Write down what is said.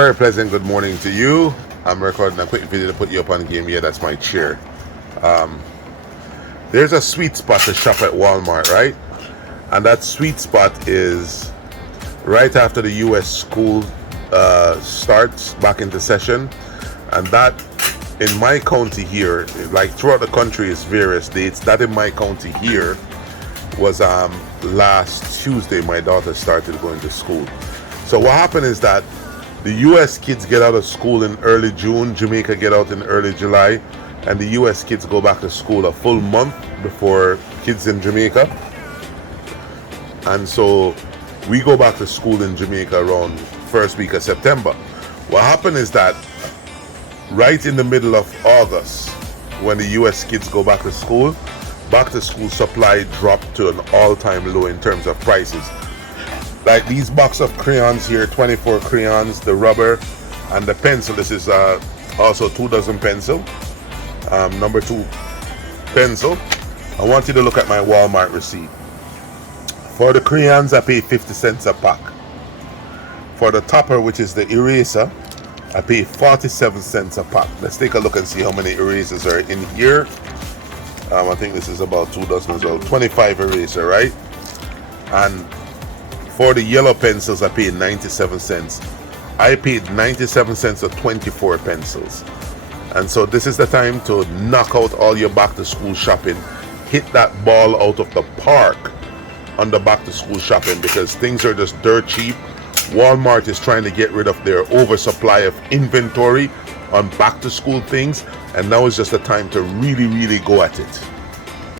Very pleasant good morning to you. I'm recording a quick video to put you up on game. Yeah, that's my chair. There's a sweet spot to shop at Walmart, right? And that sweet spot is right after the US school starts back into session. And that in my county here, like throughout the country is various dates. That in my county here was last Tuesday my daughter started going to school. So what happened is that the US kids get out of school in early June, Jamaica get out in early July, and the US kids go back to school a full month before kids in Jamaica. And so we go back to school in Jamaica around first week of September. What happened is that right in the middle of August, when the US kids go back to school supply dropped to an all-time low in terms of prices. Like these box of crayons here, 24 crayons, the rubber and the pencil. This is also 2 dozen pencil, number 2 pencil. I want you to look at my Walmart receipt. For the crayons I pay 50 cents a pack. For the topper, which is the eraser, I pay 47 cents a pack. Let's take a look and see how many erasers are in here. I think this is about 2 dozen as well. 25 eraser, right? And for the yellow pencils, I paid 97 cents. I paid 97 cents for 24 pencils. And so this is the time to knock out all your back to school shopping. Hit that ball out of the park on the back to school shopping, because things are just dirt cheap. Walmart is trying to get rid of their oversupply of inventory on back to school things. And now is just the time to really go at it.